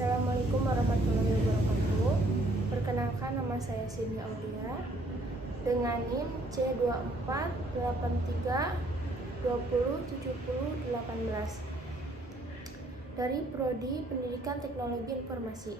Assalamualaikum warahmatullahi wabarakatuh. Perkenalkan, nama saya Cindy Aulia dengan NIM C2483207018 dari Prodi Pendidikan Teknologi Informasi.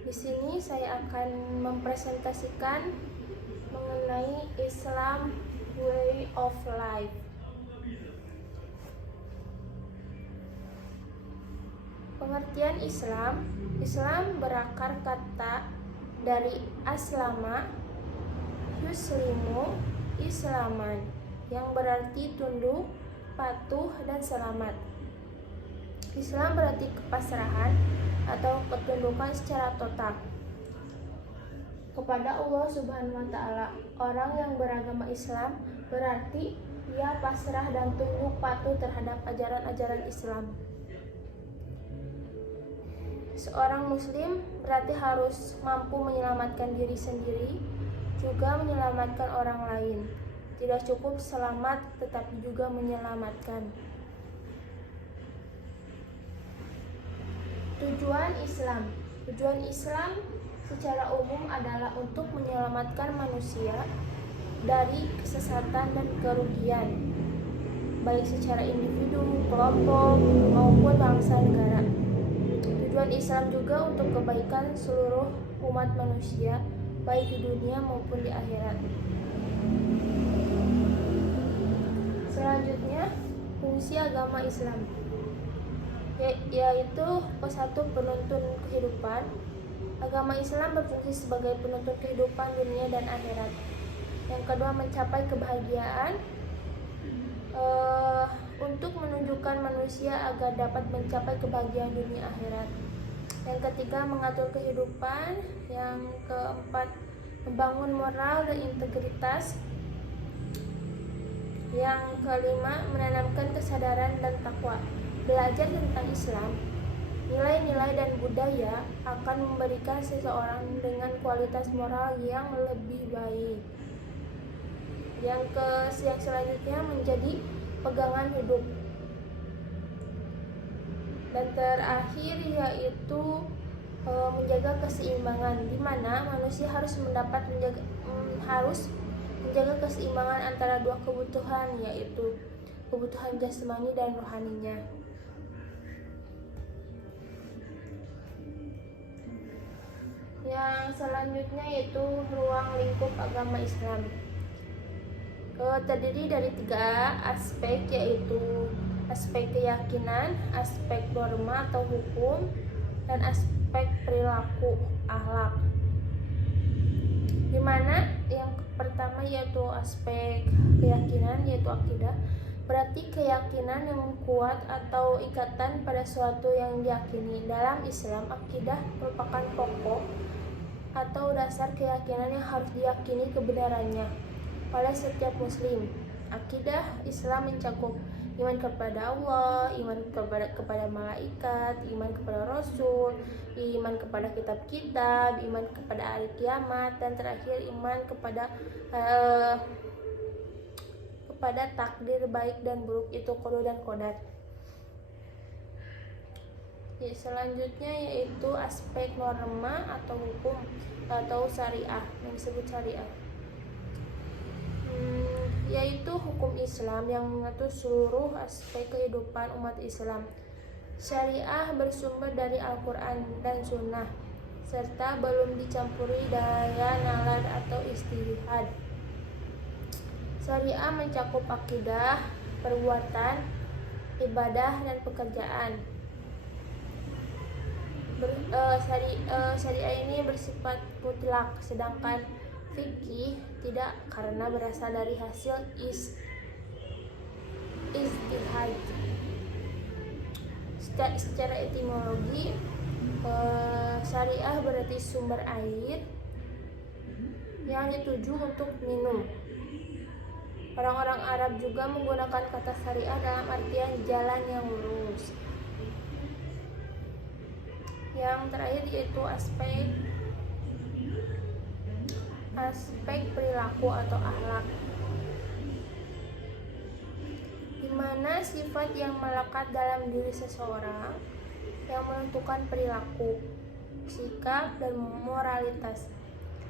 Di sini saya akan mempresentasikan mengenai Islam Way of Life. Pengertian Islam berakar kata dari aslama, yuslimu, islaman, yang berarti tunduk, patuh, dan selamat. Islam berarti kepasrahan atau ketundukan secara total kepada Allah Subhanahu wa Ta'ala. Orang yang beragama Islam berarti ia pasrah dan tunduk patuh terhadap ajaran-ajaran Islam. Seorang muslim berarti harus mampu menyelamatkan diri sendiri, juga menyelamatkan orang lain. Tidak cukup selamat, tetapi juga menyelamatkan. Tujuan Islam secara umum adalah untuk menyelamatkan manusia dari kesesatan dan kerugian, baik secara individu, kelompok, maupun bangsa negara. Tujuan Islam juga untuk kebaikan seluruh umat manusia, baik di dunia maupun di akhirat. Selanjutnya, fungsi agama Islam yaitu satu, penuntun kehidupan. Agama Islam berfungsi sebagai penuntun kehidupan dunia dan akhirat. Yang kedua, mencapai kebahagiaan, untuk menunjukkan manusia agar dapat mencapai kebahagiaan dunia akhirat. Yang ketiga, mengatur kehidupan. Yang keempat, membangun moral dan integritas. Yang kelima, menanamkan kesadaran dan takwa. Belajar tentang Islam, nilai-nilai dan budaya akan memberikan seseorang dengan kualitas moral yang lebih baik. Yang selanjutnya, menjadi pegangan hidup. Dan terakhir yaitu menjaga keseimbangan, di mana manusia harus menjaga keseimbangan antara dua kebutuhan, yaitu kebutuhan jasmani dan rohaninya. Yang selanjutnya yaitu ruang lingkup agama Islam. Terdiri dari 3 aspek, yaitu aspek keyakinan, aspek norma atau hukum, dan aspek perilaku akhlak. Dimana yang pertama yaitu aspek keyakinan, yaitu akidah, berarti keyakinan yang kuat atau ikatan pada suatu yang diyakini. Dalam Islam, akidah merupakan pokok atau dasar keyakinan yang harus diyakini kebenarannya oleh setiap muslim. Akidah Islam mencakup iman kepada Allah, iman kepada malaikat, iman kepada Rasul, iman kepada kitab-kitab, iman kepada hari kiamat, dan terakhir iman kepada takdir baik dan buruk, itu qada dan qadar. Selanjutnya yaitu aspek norma atau hukum atau syariah, yang disebut syariah, yaitu hukum Islam yang mengatur seluruh aspek kehidupan umat Islam. Syariah bersumber dari Al-Quran dan Sunnah, serta belum dicampuri daya nalar atau ijtihad. Syariah mencakup akidah, perbuatan, ibadah, dan pekerjaan. Syariah ini bersifat mutlak, sedangkan fikih tidak, karena berasal dari hasil ijtihad. Secara etimologi, syariah berarti sumber air yang dituju untuk minum. Orang-orang Arab juga menggunakan kata syariah dalam artian jalan yang lurus. Yang terakhir yaitu aspek perilaku atau akhlak, di mana sifat yang melekat dalam diri seseorang yang menentukan perilaku, sikap, dan moralitas.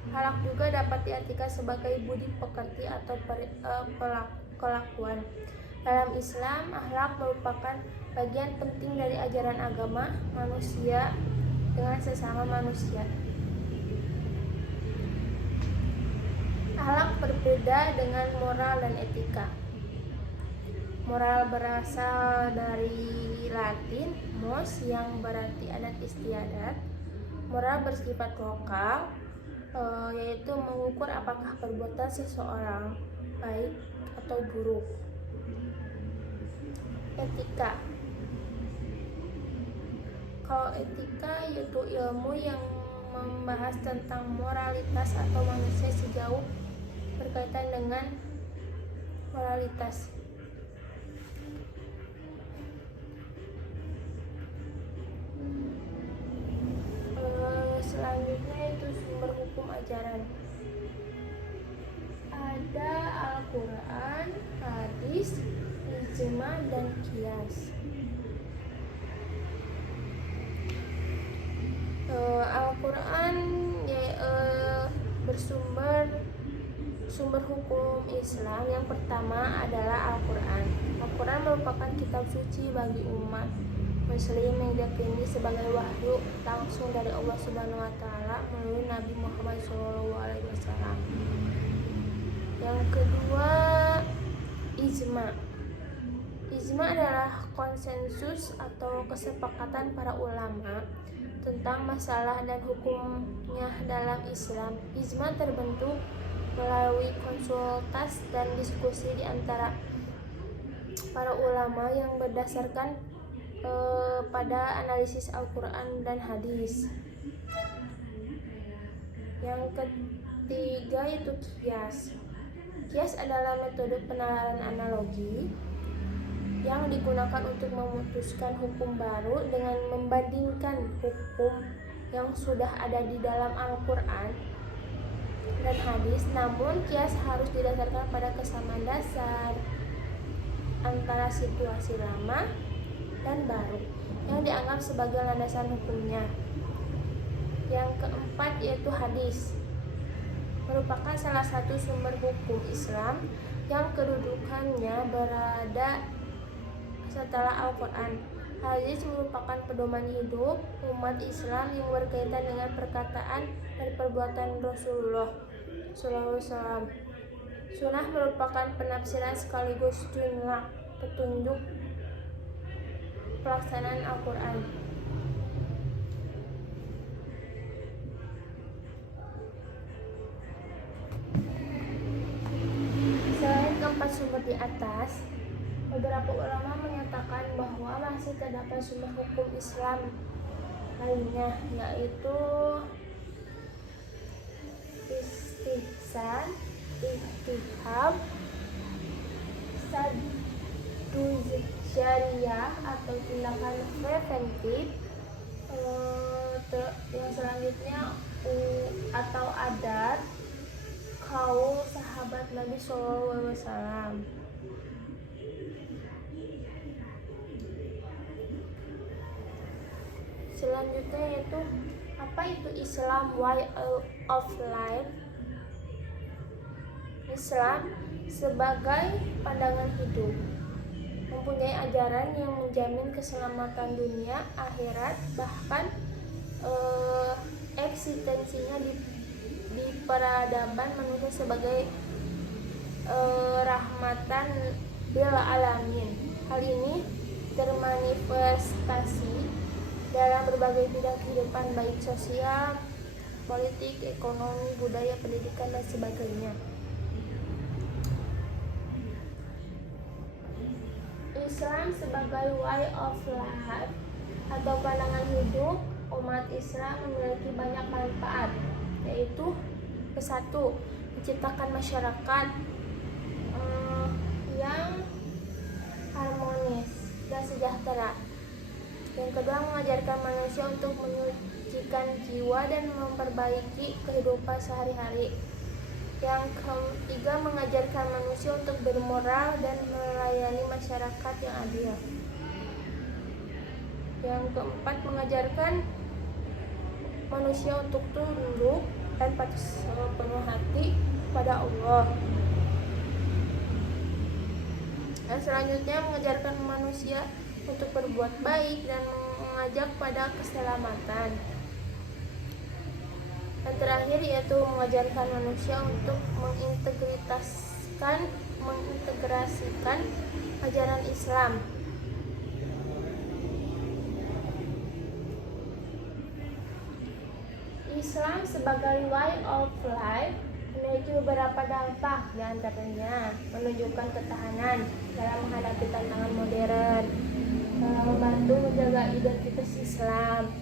Akhlak juga dapat diartikan sebagai budi pekerti atau kelakuan. Dalam Islam, akhlak merupakan bagian penting dari ajaran agama manusia dengan sesama manusia. Akhlak berbeda dengan moral dan etika. Moral berasal dari Latin mos yang berarti adat istiadat. Moral bersifat lokal, yaitu mengukur apakah perbuatan seseorang baik atau buruk. Etika. Kalau etika yaitu ilmu yang membahas tentang moralitas atau manusia sejauh berkaitan dengan moralitas. Selanjutnya itu sumber hukum ajaran. Ada Al-Quran, hadis, ijma, dan qiyas. Al-Quran bersumber hukum Islam. Yang pertama adalah Al-Quran. Al-Quran merupakan kitab suci bagi umat Muslim yang diyakini sebagai wahyu langsung dari Allah Subhanahu wa Ta'ala melalui Nabi Muhammad SAW. Yang kedua, ijma. Ijma adalah konsensus atau kesepakatan para ulama tentang masalah dan hukumnya dalam Islam. Ijma terbentuk melalui konsultasi dan diskusi di antara para ulama yang berdasarkan pada analisis Al-Quran dan hadis. Yang ketiga itu qiyas. Qiyas adalah metode penalaran analogi yang digunakan untuk memutuskan hukum baru dengan membandingkan hukum yang sudah ada di dalam Al-Quran dan hadis. Namun qiyas harus didasarkan pada kesamaan dasar antara situasi lama dan baru yang dianggap sebagai landasan hukumnya. Yang keempat yaitu hadis, merupakan salah satu sumber hukum Islam yang kedudukannya berada setelah Al-Quran. Hadis merupakan pedoman hidup umat Islam yang berkaitan dengan perkataan dan perbuatan Rasulullah SAW. Sunnah merupakan penafsiran sekaligus petunjuk pelaksanaan Al-Quran. Selain keempat sumber di atas, beberapa ulama menyatakan bahwa masih terdapat sumber hukum Islam lainnya, yaitu istihsan, ittiham, saddu syariah atau tindakan preventif, yang selanjutnya atau adat kaul sahabat Nabi SAW. Selanjutnya yaitu apa itu Islam, way of life. Islam sebagai pandangan hidup mempunyai ajaran yang menjamin keselamatan dunia, akhirat, bahkan eksistensinya di peradaban manusia sebagai rahmatan bil alamin. Hal ini termanifestasi dalam berbagai bidang kehidupan baik sosial, politik, ekonomi, budaya, pendidikan, dan sebagainya. Islam sebagai way of life atau pandangan hidup umat Islam memiliki banyak manfaat, yaitu kesatu, menciptakan masyarakat yang harmonis dan sejahtera. Yang kedua, mengajarkan manusia untuk menyucikan jiwa dan memperbaiki kehidupan sehari-hari. Yang ketiga, mengajarkan manusia untuk bermoral dan melayani masyarakat yang adil. Yang keempat, mengajarkan manusia untuk tunduk dan patuh sepenuh hati pada Allah. Dan selanjutnya, mengajarkan manusia untuk berbuat baik dan mengajak pada keselamatan. Dan terakhir yaitu mengajarkan manusia untuk mengintegrasikan ajaran Islam. Islam sebagai way of life memiliki beberapa dampak, di antaranya menunjukkan ketahanan dalam menghadapi tantangan modern, membantu menjaga identitas Islam,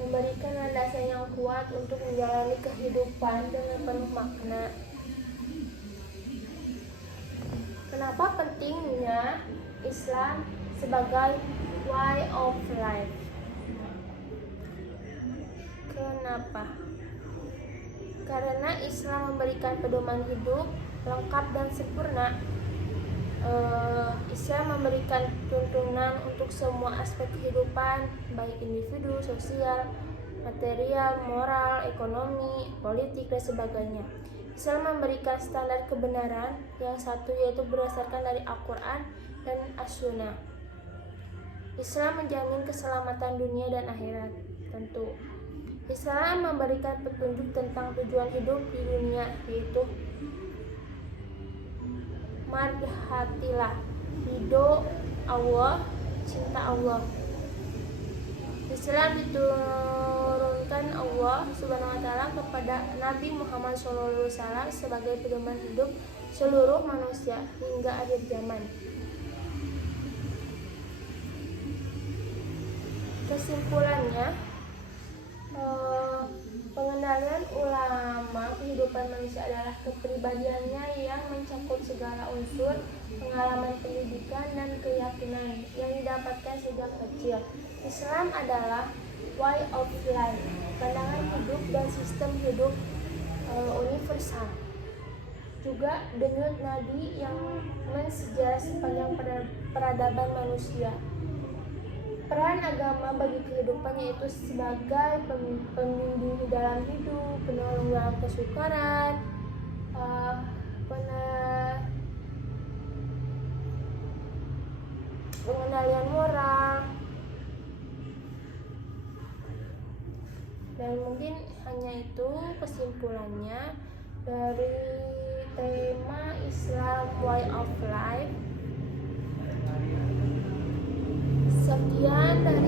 memberikan landasan yang kuat untuk menjalani kehidupan dengan penuh makna. Kenapa pentingnya Islam sebagai way of life? Kenapa? Karena Islam memberikan pedoman hidup lengkap dan sempurna. Islam memberikan tuntunan untuk semua aspek kehidupan, baik individu, sosial, material, moral, ekonomi, politik, dan sebagainya. Islam memberikan standar kebenaran yang satu, yaitu berdasarkan dari Al-Quran dan As-Sunnah. Islam menjamin keselamatan dunia dan akhirat. Tentu Islam memberikan petunjuk tentang tujuan hidup di dunia, yaitu marhatilah, ridho Allah, cinta Allah. Islam diturunkan Allah Subhanahu wa taala kepada Nabi Muhammad SAW sebagai pedoman hidup seluruh manusia hingga akhir zaman. Kesimpulannya, pengendalian ulama kehidupan manusia adalah kepribadiannya yang mencakup segala unsur pengalaman pendidikan dan keyakinan yang didapatkan sejak kecil. Islam adalah way of life, pandangan hidup dan sistem hidup universal. Juga denyut nadi yang mensejarah sepanjang peradaban manusia. Peran agama bagi kehidupan yaitu sebagai pembimbing dalam hidup, penolong dalam kesukaran, pengendalian moral. Dan mungkin hanya itu kesimpulannya dari tema Islam Way of Life. Sekian dari